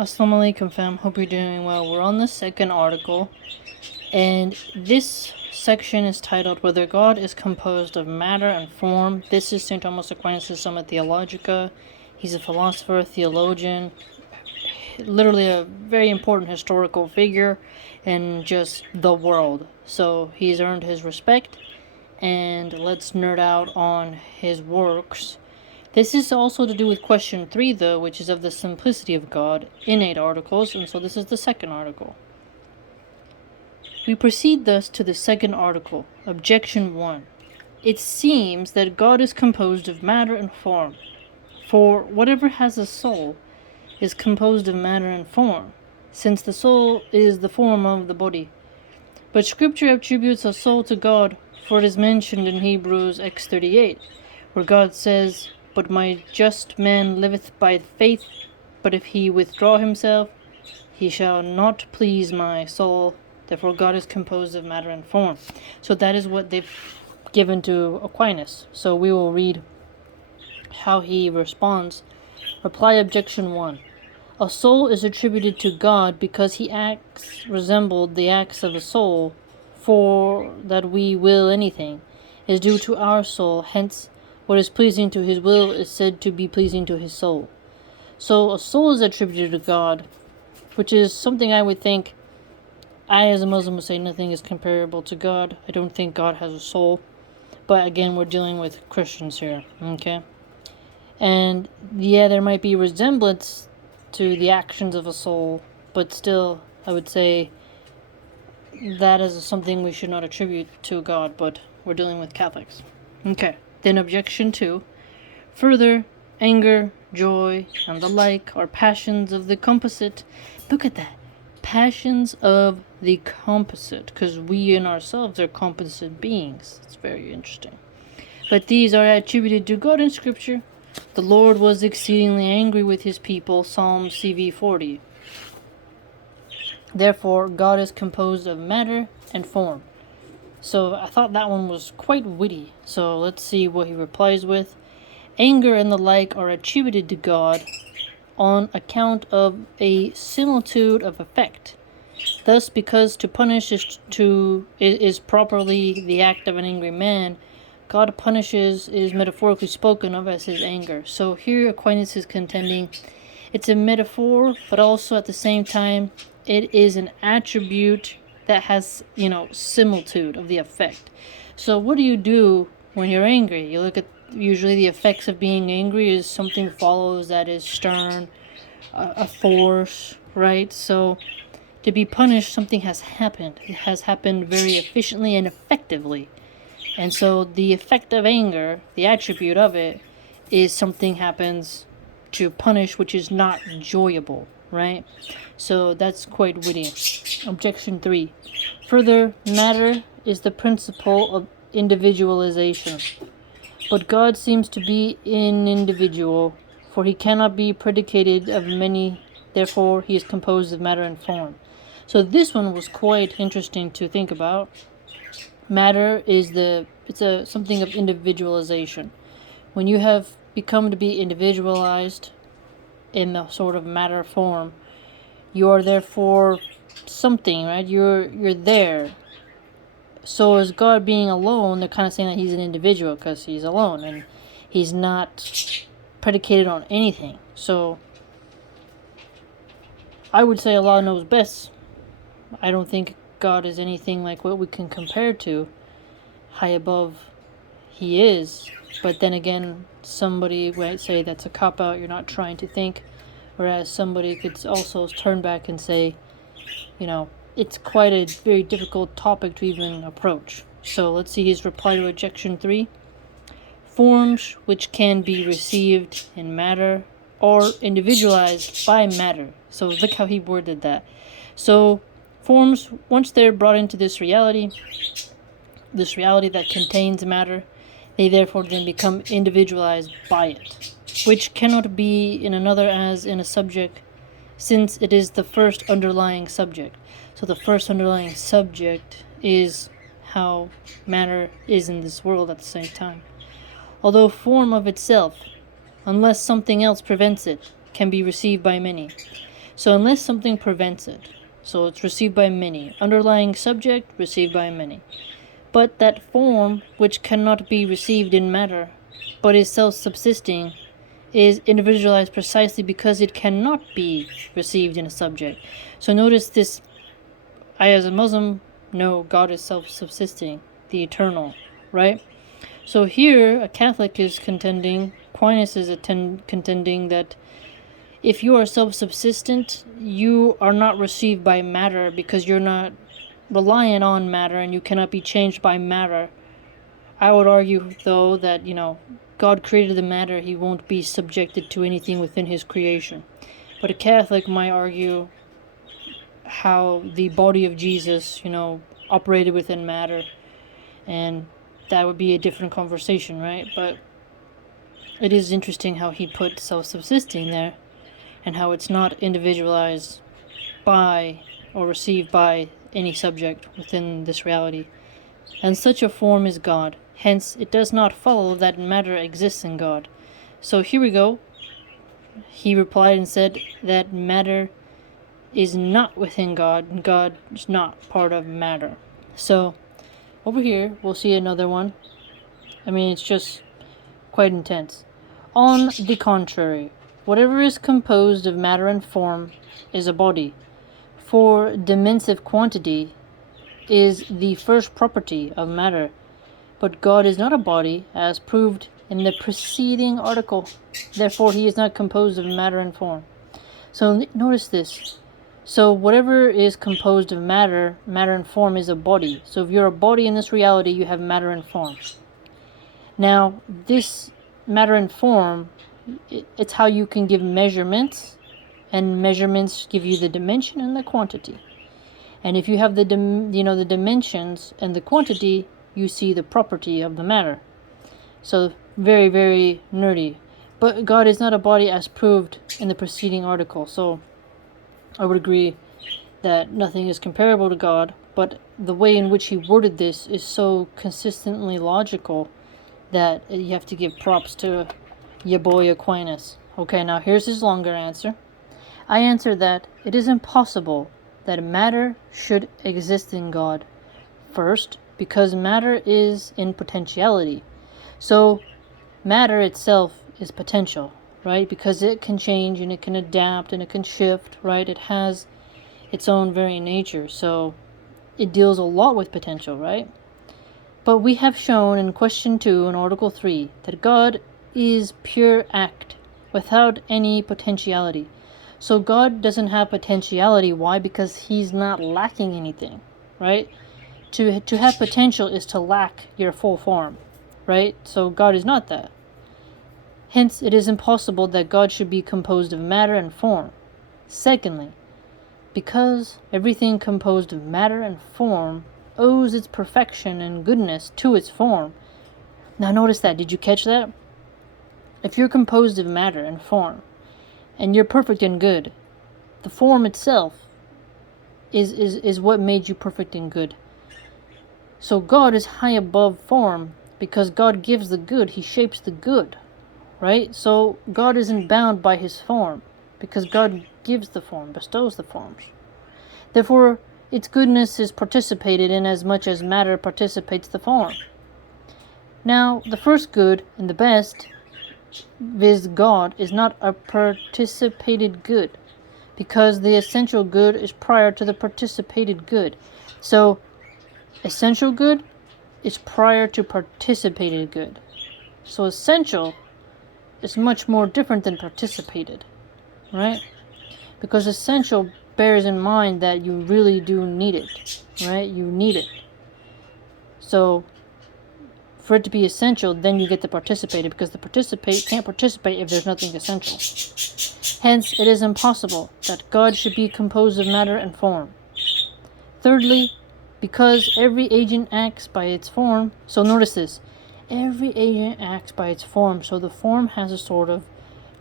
Assalamu alaikum fam, hope you're doing well. We're on the second article, and this section is titled Whether God is Composed of Matter and Form. This is St. Thomas Aquinas' Summa Theologica. He's a philosopher, theologian, literally a very important historical figure in just the world. So he's earned his respect, and let's nerd out on his works. This is also to do with question 3, though, which is of the simplicity of God, in 8 articles, and so this is the second article. We proceed thus to the second article, objection 1. It seems that God is composed of matter and form, for whatever has a soul is composed of matter and form, since the soul is the form of the body. But Scripture attributes a soul to God, for it is mentioned in Hebrews x:38, where God says, "But my just man liveth by faith, but if he withdraw himself, he shall not please my soul." Therefore God is composed of matter and form. So that is what they've given to Aquinas. So we will read how he responds. Reply objection 1. A soul is attributed to God because his acts resembled the acts of a soul, for that we will anything is due to our soul, hence what is pleasing to his will is said to be pleasing to his soul. So a soul is attributed to God, which is something I would think, I as a Muslim would say nothing is comparable to God. I don't think God has a soul. But again, we're dealing with Christians here, okay? And yeah, there might be resemblance to the actions of a soul, but still, I would say that is something we should not attribute to God, but we're dealing with Catholics. Okay. Then objection 2. Further, anger, joy, and the like are passions of the composite. Look at that. Passions of the composite, because we in ourselves are composite beings. It's very interesting. But these are attributed to God in Scripture. The Lord was exceedingly angry with his people, Psalm CV 40. Therefore, God is composed of matter and form. So I thought that one was quite witty. So let's see what he replies with. Anger and the like are attributed to God on account of a similitude of effect. Thus, because to punish is properly the act of an angry man, God punishes is metaphorically spoken of as his anger. So here Aquinas is contending it's a metaphor, but also at the same time it is an attribute that has, similitude of the effect. So what do you do when you're angry? You look at usually the effects of being angry is something follows that is stern, a force, right? So to be punished, something has happened. It has happened very efficiently and effectively. And so the effect of anger, the attribute of it, is something happens to punish which is not enjoyable, right? So that's quite witty. Objection 3. Further, matter is the principle of individualization. But God seems to be an individual, for he cannot be predicated of many, therefore he is composed of matter and form. So this one was quite interesting to think about. Matter is something of individualization. When you have become to be individualized in the sort of matter form, you are therefore something, right? You're there. So as God being alone, they're kind of saying that he's an individual because he's alone and he's not predicated on anything. So I would say Allah knows best. I don't think God is anything like what we can compare to. High above he is. But then again, somebody might say that's a cop-out, you're not trying to think. Whereas somebody could also turn back and say, it's quite a very difficult topic to even approach. So let's see his reply to objection 3. Forms which can be received in matter are individualized by matter. So look how he worded that. So forms, once they're brought into this reality that contains matter, they therefore then become individualized by it, which cannot be in another as in a subject, since it is the first underlying subject. So the first underlying subject is how matter is in this world at the same time. Although form of itself, unless something else prevents it, can be received by many. So unless something prevents it, so it's received by many, underlying subject received by many. But that form which cannot be received in matter, but is self-subsisting, is individualized precisely because it cannot be received in a subject. So notice this, I as a Muslim know God is self-subsisting, the eternal, right? So here a Catholic is contending, Aquinas is contending that if you are self-subsistent, you are not received by matter because you're not reliant on matter and you cannot be changed by matter. I would argue, though, that, God created the matter, he won't be subjected to anything within his creation. But a Catholic might argue how the body of Jesus, operated within matter, and that would be a different conversation, right? But it is interesting how he put self-subsisting there, and how it's not individualized by or received by any subject within this reality. And such a form is God. Hence, it does not follow that matter exists in God. So here we go. He replied and said that matter is not within God, and God is not part of matter. So, over here, we'll see another one. It's just quite intense. On the contrary, whatever is composed of matter and form is a body. For dimensive quantity is the first property of matter, but God is not a body, as proved in the preceding article. Therefore, he is not composed of matter and form. So notice this. So whatever is composed of matter and form is a body. So if you're a body in this reality, you have matter and form. Now, this matter and form, it's how you can give measurements, and measurements give you the dimension and the quantity. And if you have the dimensions and the quantity, you see the property of the matter. So very, very nerdy. But God is not a body, as proved in the preceding article. So I would agree that nothing is comparable to God, but the way in which he worded this is so consistently logical that you have to give props to your boy Aquinas. Okay, now here's his longer answer. I answer that it is impossible that matter should exist in God. First, because matter is in potentiality. So matter itself is potential, right? Because it can change and it can adapt and it can shift, right? It has its own very nature. So it deals a lot with potential, right? But we have shown in question 2 in Article 3 that God is pure act without any potentiality. So God doesn't have potentiality. Why? Because he's not lacking anything, right? To have potential is to lack your full form, right? So God is not that. Hence, it is impossible that God should be composed of matter and form. Secondly, because everything composed of matter and form owes its perfection and goodness to its form. Now notice that. Did you catch that? If you're composed of matter and form, and you're perfect and good, the form itself is what made you perfect and good. So God is high above form because God gives the good. He shapes the good, right? So God isn't bound by his form because God gives the form, bestows the forms. Therefore, its goodness is participated in as much as matter participates the form. Now, the first good and the best, viz. God, is not a participated good, because the essential good is prior to the participated good. So, essential good is prior to participated good. So, essential is much more different than participated, right? Because essential bears in mind that you really do need it, right? You need it. So, for it to be essential, then you get the participated, because the participate can't participate if there's nothing essential. Hence, it is impossible that God should be composed of matter and form. Thirdly, because every agent acts by its form. So notice this. Every agent acts by its form, so the form has a sort of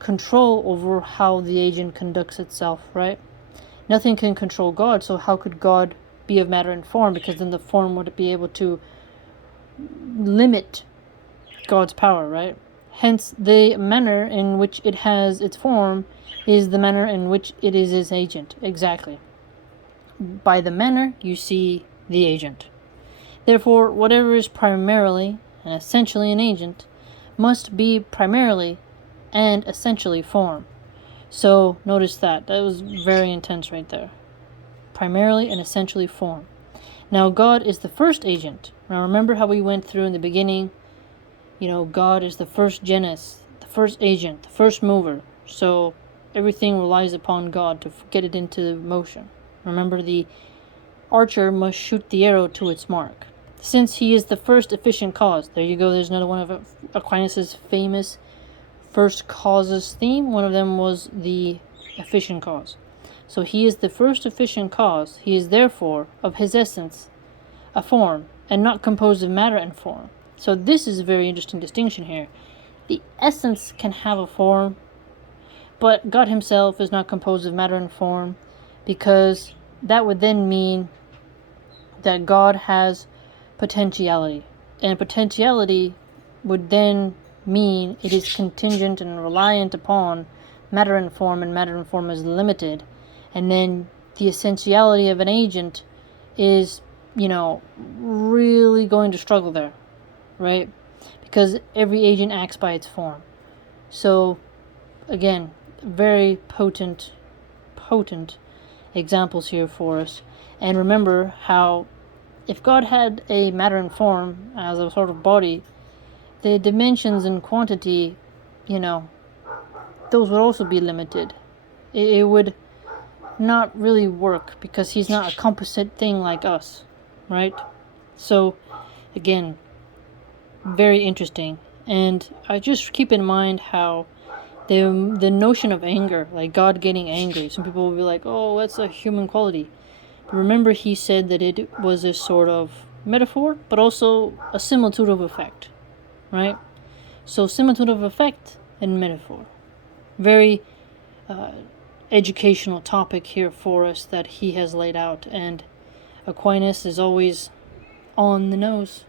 control over how the agent conducts itself, right? Nothing can control God, so how could God be of matter and form? Because then the form would be able to limit God's power, right? Hence, the manner in which it has its form is the manner in which it is its agent. Exactly. By the manner, you see the agent. Therefore, whatever is primarily and essentially an agent must be primarily and essentially form. So, notice that. That was very intense right there. Primarily and essentially form. Now, God is the first agent. Now, remember how we went through in the beginning? God is the first genus, the first agent, the first mover. So, everything relies upon God to get it into motion. Remember, the archer must shoot the arrow to its mark. Since he is the first efficient cause. There you go, there's another one of Aquinas' famous first causes theme. One of them was the efficient cause. So he is the first efficient cause. He is therefore, of his essence, a form, and not composed of matter and form. So this is a very interesting distinction here. The essence can have a form, but God himself is not composed of matter and form, because that would then mean that God has potentiality. And potentiality would then mean it is contingent and reliant upon matter and form is limited. And then the essentiality of an agent is, really going to struggle there, right? Because every agent acts by its form. So, again, very potent examples here for us. And remember how if God had a matter and form as a sort of body, the dimensions and quantity, those would also be limited. It would not really work because he's not a composite thing like us, right? So, again, very interesting. And I just keep in mind how the notion of anger, like God getting angry, some people will be like, oh, that's a human quality. But remember, he said that it was a sort of metaphor, but also a similitude of effect, right? So similitude of effect and metaphor. Very educational topic here for us that he has laid out, and Aquinas is always on the nose.